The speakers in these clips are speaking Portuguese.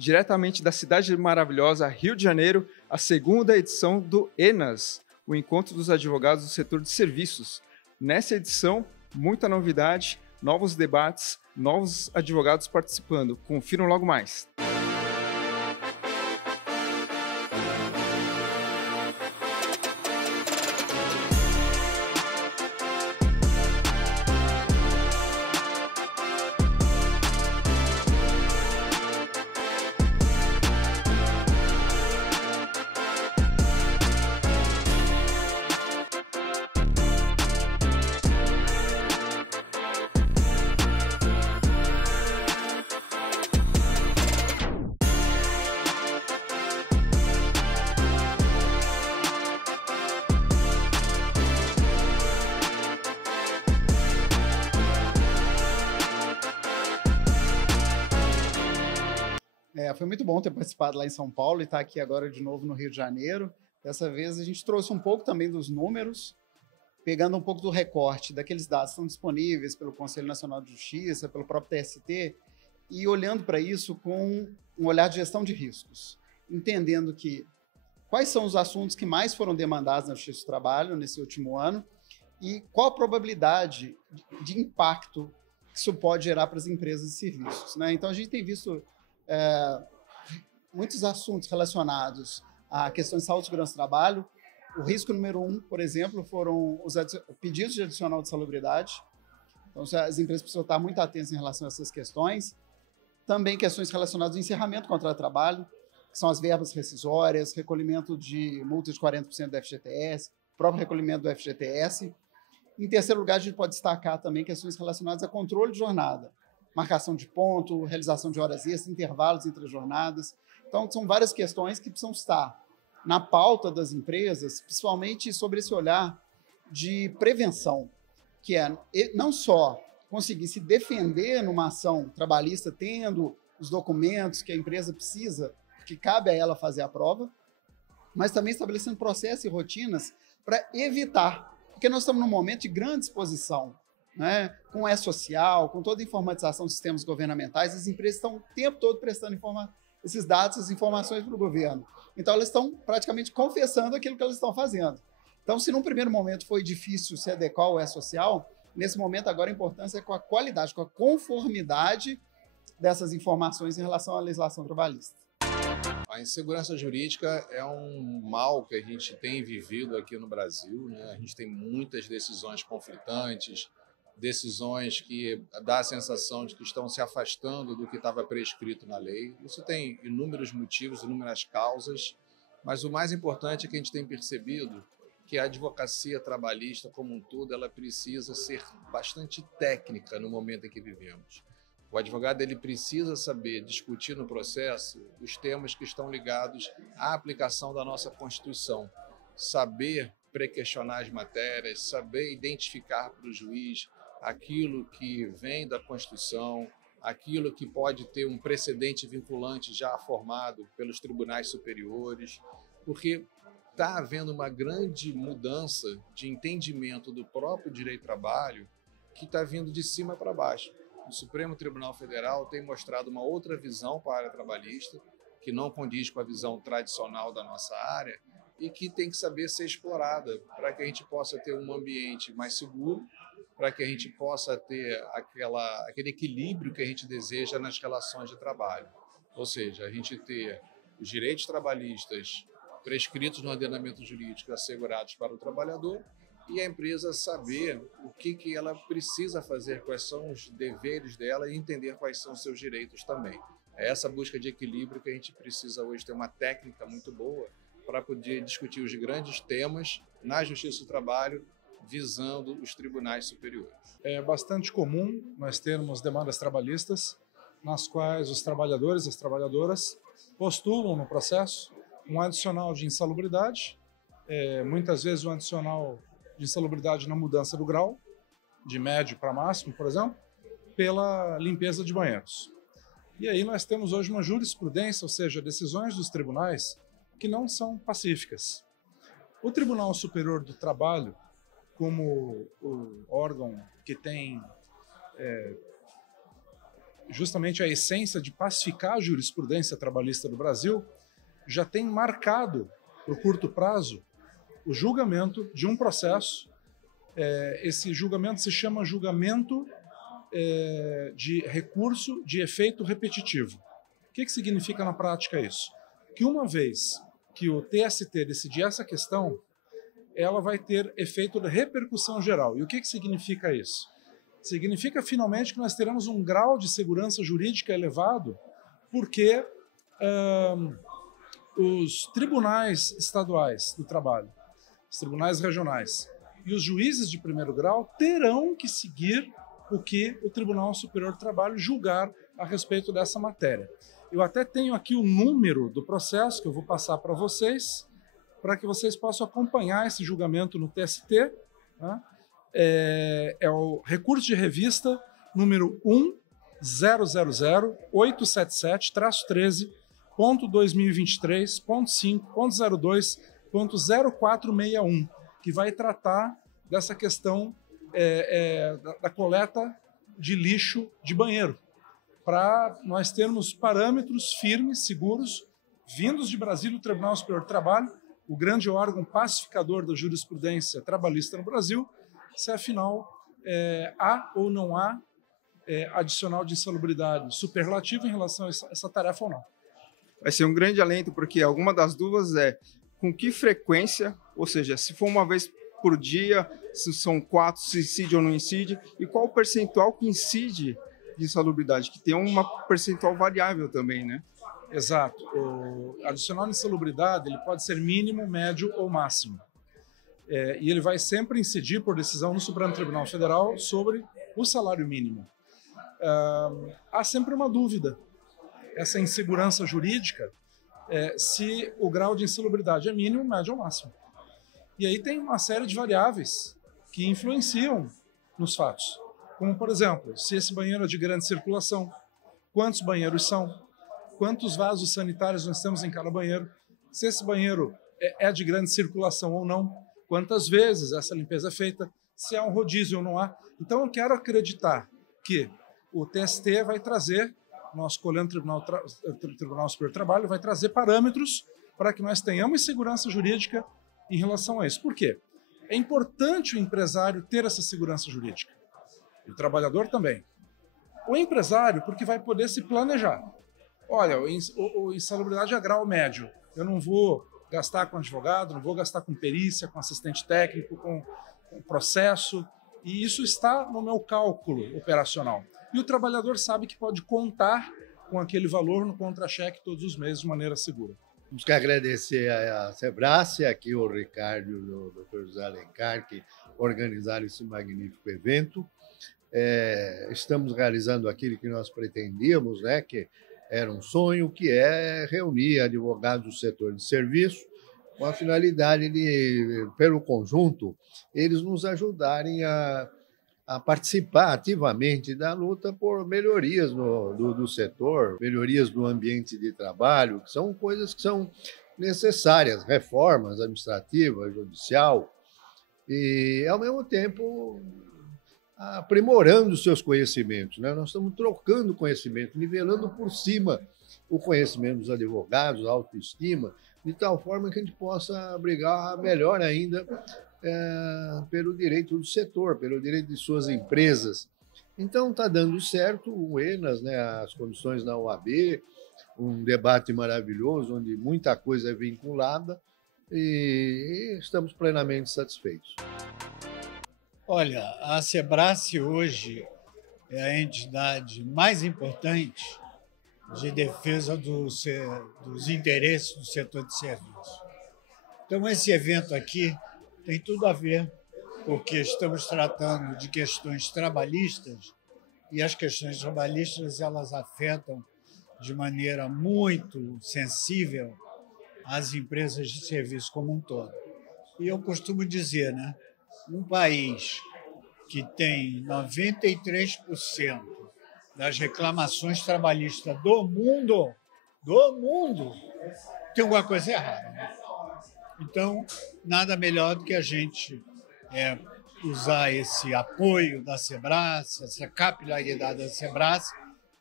diretamente da cidade maravilhosa Rio de Janeiro, a segunda edição do ENAS, o Encontro dos Advogados do Setor de Serviços. Nessa edição, muita novidade, novos debates, novos advogados participando. Confiram logo mais. Foi muito bom ter participado lá em São Paulo e estar aqui agora de novo no Rio de Janeiro. Dessa vez a gente trouxe um pouco também dos números, pegando um pouco do recorte daqueles dados que estão disponíveis pelo Conselho Nacional de Justiça, pelo próprio TST, e olhando para isso com um olhar de gestão de riscos, entendendo que quais são os assuntos que mais foram demandados na Justiça do Trabalho nesse último ano e qual a probabilidade de impacto que isso pode gerar para as empresas e serviços, né? Então a gente tem visto muitos assuntos relacionados a questões de saúde e segurança do trabalho. O risco número 1, por exemplo, foram os pedidos de adicional de salubridade. Então, as empresas precisam estar muito atentas em relação a essas questões. Também questões relacionadas ao encerramento do contrato de trabalho, que são as verbas rescisórias, recolhimento de multa de 40% do FGTS, próprio recolhimento do FGTS. Em terceiro lugar, a gente pode destacar também questões relacionadas a controle de jornada, marcação de ponto, realização de horas extras, intervalos entre as jornadas. Então, são várias questões que precisam estar na pauta das empresas, principalmente sobre esse olhar de prevenção, que é não só conseguir se defender numa ação trabalhista, tendo os documentos que a empresa precisa, que cabe a ela fazer a prova, mas também estabelecendo processos e rotinas para evitar, porque nós estamos num momento de grande exposição, né? Com o E-Social, com toda a informatização dos sistemas governamentais, as empresas estão o tempo todo prestando esses dados, essas informações para o governo. Então, elas estão praticamente confessando aquilo que elas estão fazendo. Então, se num primeiro momento foi difícil se adequar ao E-Social, nesse momento agora a importância é com a qualidade, com a conformidade dessas informações em relação à legislação trabalhista. A insegurança jurídica é um mal que a gente tem vivido aqui no Brasil, né? A gente tem muitas decisões conflitantes, decisões que dá a sensação de que estão se afastando do que estava prescrito na lei. Isso tem inúmeros motivos, inúmeras causas, mas o mais importante é que a gente tem percebido que a advocacia trabalhista como um todo, ela precisa ser bastante técnica no momento em que vivemos. O advogado ele precisa saber discutir no processo os temas que estão ligados à aplicação da nossa Constituição, saber pré-questionar as matérias, saber identificar para o juiz aquilo que vem da Constituição, aquilo que pode ter um precedente vinculante já formado pelos tribunais superiores, porque está havendo uma grande mudança de entendimento do próprio direito do trabalho que está vindo de cima para baixo. O Supremo Tribunal Federal tem mostrado uma outra visão para a área trabalhista, que não condiz com a visão tradicional da nossa área e que tem que saber ser explorada para que a gente possa ter um ambiente mais seguro, para que a gente possa ter aquele equilíbrio que a gente deseja nas relações de trabalho. Ou seja, a gente ter os direitos trabalhistas prescritos no ordenamento jurídico assegurados para o trabalhador e a empresa saber o que ela precisa fazer, quais são os deveres dela e entender quais são os seus direitos também. É essa busca de equilíbrio que a gente precisa hoje ter uma técnica muito boa para poder discutir os grandes temas na Justiça do Trabalho, visando os tribunais superiores. É bastante comum nós termos demandas trabalhistas nas quais os trabalhadores e as trabalhadoras postulam no processo um adicional de insalubridade, muitas vezes um adicional de insalubridade na mudança do grau, de médio para máximo, por exemplo, pela limpeza de banheiros. E aí nós temos hoje uma jurisprudência, ou seja, decisões dos tribunais que não são pacíficas. O Tribunal Superior do Trabalho, como o órgão que tem justamente a essência de pacificar a jurisprudência trabalhista do Brasil, já tem marcado, para o curto prazo, o julgamento de um processo. Esse julgamento se chama julgamento de recurso de efeito repetitivo. O que significa na prática isso? Que uma vez que o TST decidir essa questão, ela vai ter efeito de repercussão geral. E o que significa isso? Significa, finalmente, que nós teremos um grau de segurança jurídica elevado, porque os tribunais estaduais do trabalho, os tribunais regionais e os juízes de primeiro grau terão que seguir o que o Tribunal Superior do Trabalho julgar a respeito dessa matéria. Eu até tenho aqui o número do processo que eu vou passar para vocês, para que vocês possam acompanhar esse julgamento no TST. Né? É o recurso de revista número 1000877-13.2023.5.02.0461, que vai tratar dessa questão da coleta de lixo de banheiro, para nós termos parâmetros firmes, seguros, vindos de Brasília, do Tribunal Superior do Trabalho, o grande órgão pacificador da jurisprudência trabalhista no Brasil, se afinal há ou não há adicional de insalubridade superlativo em relação a essa tarefa ou não. Vai ser um grande alento, porque alguma das dúvidas é com que frequência, ou seja, se for uma vez por dia, se são 4, se incide ou não incide, e qual o percentual que incide de insalubridade, que tem uma percentual variável também, né? Exato. O adicional de insalubridade ele pode ser mínimo, médio ou máximo. E ele vai sempre incidir, por decisão no Supremo Tribunal Federal, sobre o salário mínimo. Há sempre uma dúvida, essa insegurança jurídica, se o grau de insalubridade é mínimo, médio ou máximo. E aí tem uma série de variáveis que influenciam nos fatos. Como, por exemplo, se esse banheiro é de grande circulação, quantos banheiros são, quantos vasos sanitários nós temos em cada banheiro, se esse banheiro é de grande circulação ou não, quantas vezes essa limpeza é feita, se há um rodízio ou não há. Então, eu quero acreditar que o TST vai trazer, nosso colega Tribunal Superior do Trabalho, vai trazer parâmetros para que nós tenhamos segurança jurídica em relação a isso. Por quê? É importante o empresário ter essa segurança jurídica. E o trabalhador também. O empresário, porque vai poder se planejar. Olha, o insalubridade é grau médio. Eu não vou gastar com advogado, não vou gastar com perícia, com assistente técnico, com processo. E isso está no meu cálculo operacional. E o trabalhador sabe que pode contar com aquele valor no contra-cheque todos os meses de maneira segura. Temos que agradecer a Sebrae, aqui o Ricardo e o Dr. José Alencar, que organizaram esse magnífico evento. Estamos realizando aquilo que nós pretendíamos, né, que era um sonho, que é reunir advogados do setor de serviço com a finalidade de, pelo conjunto, eles nos ajudarem a participar ativamente da luta por melhorias do setor, melhorias do ambiente de trabalho, que são coisas que são necessárias, reformas administrativas, judicial, e, ao mesmo tempo, aprimorando os seus conhecimentos, né? Nós estamos trocando conhecimento, nivelando por cima o conhecimento dos advogados, a autoestima, de tal forma que a gente possa brigar melhor ainda pelo direito do setor, pelo direito de suas empresas. Então, está dando certo o ENAS, né, as comissões na OAB, um debate maravilhoso, onde muita coisa é vinculada, e estamos plenamente satisfeitos. Olha, a Sebrae hoje é a entidade mais importante de defesa dos interesses do setor de serviço. Então, esse evento aqui tem tudo a ver, porque estamos tratando de questões trabalhistas, e as questões trabalhistas elas afetam de maneira muito sensível as empresas de serviço como um todo. E eu costumo dizer, né, um país que tem 93% das reclamações trabalhistas do mundo, tem alguma coisa errada, né? Então, nada melhor do que a gente usar esse apoio da Sebrae, essa capilaridade da Sebrae,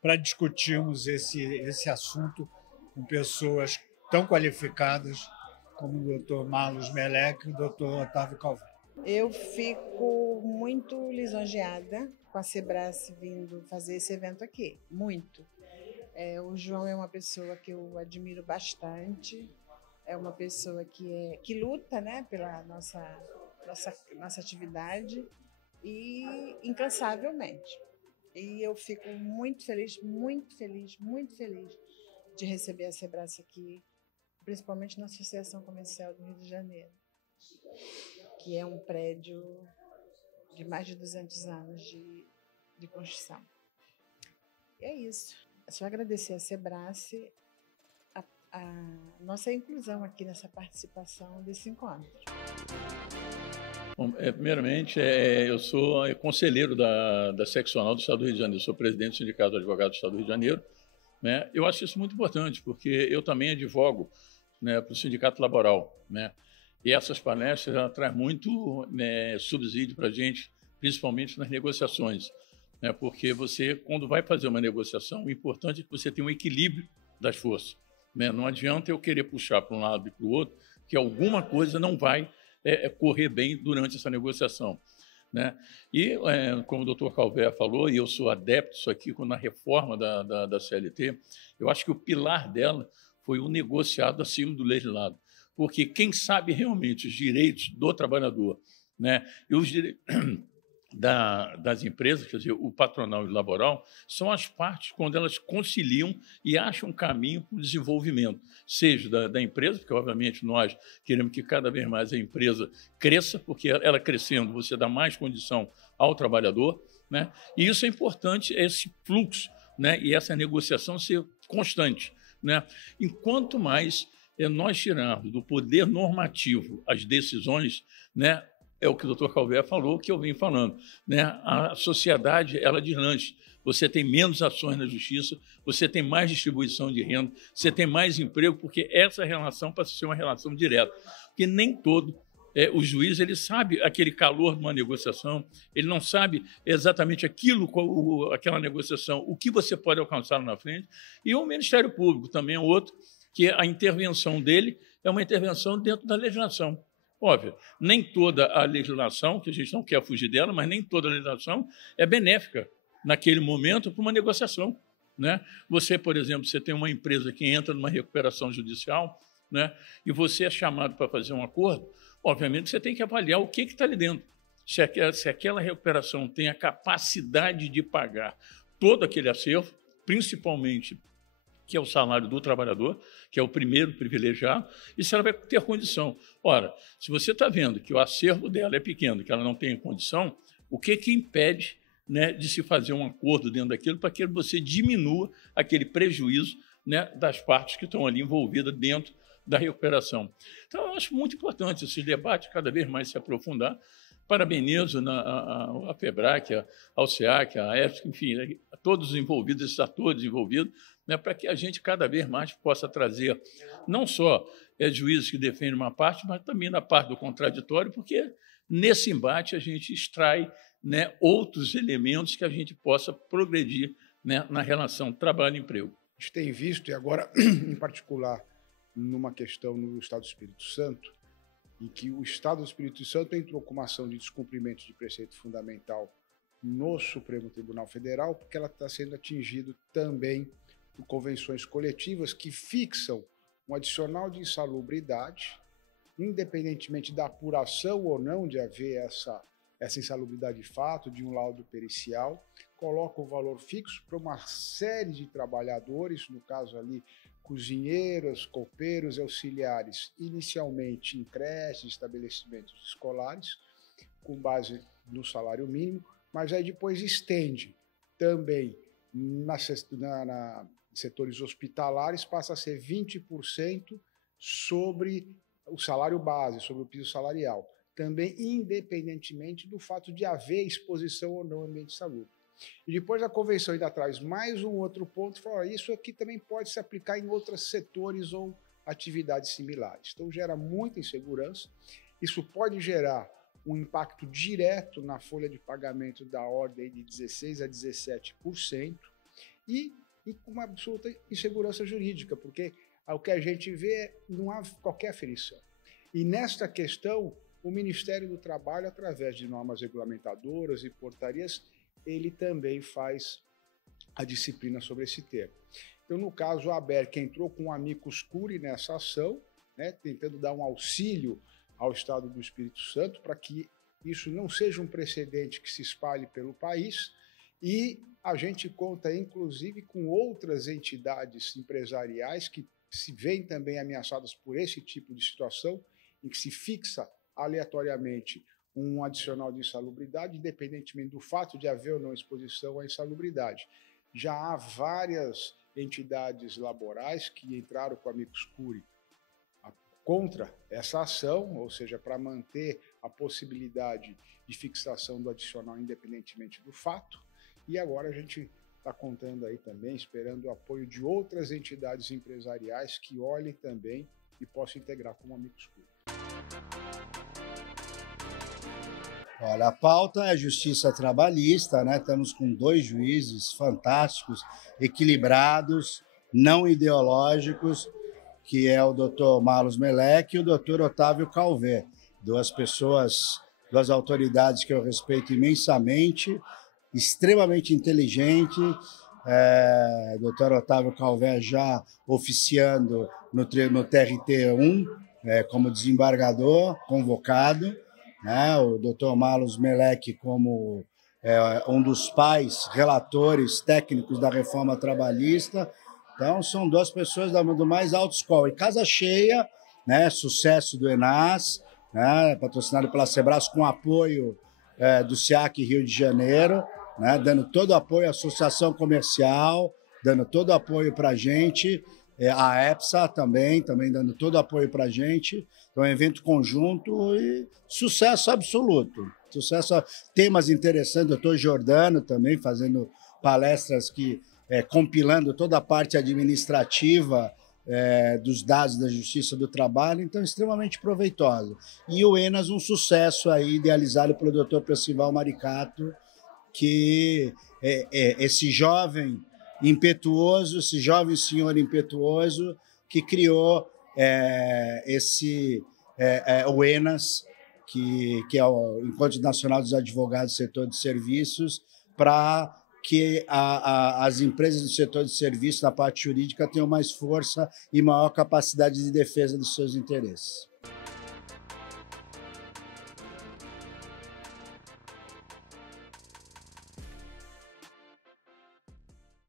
para discutirmos esse assunto com pessoas tão qualificadas como o Dr. Marlos Melec e o Dr. Otávio Calvin. Eu fico muito lisonjeada com a Sebrae vindo fazer esse evento aqui, muito. O João é uma pessoa que eu admiro bastante, é uma pessoa que luta, né, pela nossa atividade e incansavelmente. E eu fico muito feliz de receber a Sebrae aqui, principalmente na Associação Comercial do Rio de Janeiro, que é um prédio de mais de 200 anos de construção. E é isso. É só agradecer a Sebrae a nossa inclusão aqui nessa participação desse encontro. Bom, primeiramente, eu sou conselheiro da seccional do Estado do Rio de Janeiro, sou presidente do Sindicato de Advogados do Estado do Rio de Janeiro, né? Eu acho isso muito importante, porque eu também advogo, né, para o Sindicato Laboral, né? E essas palestras trazem muito, né, subsídio para a gente, principalmente nas negociações, né? Porque você, quando vai fazer uma negociação, o importante é que você tenha um equilíbrio das forças, né? Não adianta eu querer puxar para um lado e para o outro, que alguma coisa não vai correr bem durante essa negociação, né? E, como o doutor Calvé falou, e eu sou adepto disso aqui, na reforma da CLT, eu acho que o pilar dela foi o negociado acima do legislado, porque quem sabe realmente os direitos do trabalhador, né, e os direitos das empresas, quer dizer, o patronal e o laboral, são as partes quando elas conciliam e acham um caminho para o desenvolvimento, seja da empresa, porque, obviamente, nós queremos que cada vez mais a empresa cresça, porque ela crescendo, você dá mais condição ao trabalhador, né? E isso é importante, esse fluxo, né, e essa negociação ser constante, né? Enquanto mais nós tirarmos do poder normativo as decisões, né, é o que o doutor Calvé falou, que eu vim falando, né? A sociedade, ela deslancha. Você tem menos ações na justiça, você tem mais distribuição de renda, você tem mais emprego, porque essa relação passa a ser uma relação direta. Porque nem todo o juiz ele sabe aquele calor de uma negociação, ele não sabe exatamente aquela negociação, o que você pode alcançar lá na frente. E o Ministério Público também é outro, que a intervenção dele é uma intervenção dentro da legislação. Óbvio, nem toda a legislação, que a gente não quer fugir dela, mas nem toda a legislação é benéfica naquele momento para uma negociação, né? Você, por exemplo, você tem uma empresa que entra numa recuperação judicial, né, e você é chamado para fazer um acordo, obviamente você tem que avaliar o que está ali dentro. Se aquela recuperação tem a capacidade de pagar todo aquele acervo, principalmente que é o salário do trabalhador, que é o primeiro privilegiado, e se ela vai ter condição. Ora, se você está vendo que o acervo dela é pequeno, que ela não tem condição, o que impede, né, de se fazer um acordo dentro daquilo para que você diminua aquele prejuízo, né, das partes que estão ali envolvidas dentro da recuperação? Então, eu acho muito importante esse debate cada vez mais se aprofundar. Parabenizo a FEBRAC, a OSEAC, a EFSC, enfim, a todos os envolvidos, esses atores envolvidos, né, para que a gente cada vez mais possa trazer não só juízes que defendem uma parte, mas também na parte do contraditório, porque nesse embate a gente extrai, né, outros elementos que a gente possa progredir, né, na relação trabalho-emprego. A gente tem visto, e agora, em particular, numa questão no Estado do Espírito Santo, em que o Estado do Espírito Santo entrou com uma ação de descumprimento de preceito fundamental no Supremo Tribunal Federal, porque ela está sendo atingida também por convenções coletivas que fixam um adicional de insalubridade, independentemente da apuração ou não de haver essa insalubridade de fato, de um laudo pericial, coloca o valor fixo para uma série de trabalhadores, no caso ali, cozinheiros, copeiros e auxiliares, inicialmente em creches, estabelecimentos escolares, com base no salário mínimo, mas aí depois estende também setores hospitalares, passa a ser 20% sobre o salário base, sobre o piso salarial, também independentemente do fato de haver exposição ou não ao ambiente salubre. E depois a convenção ainda traz mais um outro ponto, fala, isso aqui também pode se aplicar em outros setores ou atividades similares. Então gera muita insegurança, isso pode gerar um impacto direto na folha de pagamento da ordem de 16% a 17%, e com uma absoluta insegurança jurídica, porque o que a gente vê não há qualquer aferição. E nesta questão, o Ministério do Trabalho, através de normas regulamentadoras e portarias, ele também faz a disciplina sobre esse tema. Então, no caso, a ABERC entrou com um amicus curiae nessa ação, né, tentando dar um auxílio ao Estado do Espírito Santo para que isso não seja um precedente que se espalhe pelo país, e a gente conta, inclusive, com outras entidades empresariais que se veem também ameaçadas por esse tipo de situação, em que se fixa aleatoriamente um adicional de insalubridade, independentemente do fato de haver ou não exposição à insalubridade. Já há várias entidades laborais que entraram com a amicus curiae contra essa ação, ou seja, para manter a possibilidade de fixação do adicional independentemente do fato, e agora a gente está contando aí também, esperando o apoio de outras entidades empresariais que olhem também e possam integrar como amicus curiae. Olha, a pauta é a justiça trabalhista, né? Estamos com 2 juízes fantásticos, equilibrados, não ideológicos, que é o Dr. Malus Melek e o Dr. Otávio Calvé, 2 pessoas, 2 autoridades que eu respeito imensamente, extremamente inteligente. Dr. Otávio Calvé já oficiando no TRT1 como desembargador convocado, né? O Dr. Malus Melek como um dos pais relatores técnicos da reforma trabalhista. Então, são 2 pessoas do mais alto escola. E casa cheia, né? Sucesso do ENAS, né? Patrocinado pela Sebrae, com apoio do SEAC Rio de Janeiro, né? Dando todo o apoio à associação comercial, dando todo o apoio para a gente, a EPSA também dando todo o apoio para a gente. Então, é um evento conjunto e sucesso absoluto. Sucesso, temas interessantes. Doutor Giordano também fazendo palestras compilando toda a parte administrativa dos dados da Justiça do Trabalho, então extremamente proveitosa. E o ENAS, um sucesso aí, idealizado pelo Dr. Percival Maricato, que esse jovem impetuoso, esse jovem senhor impetuoso que criou o ENAS, que é o Encontro Nacional dos Advogados do Setor de Serviços, para que as empresas do setor de serviço, na parte jurídica, tenham mais força e maior capacidade de defesa dos seus interesses.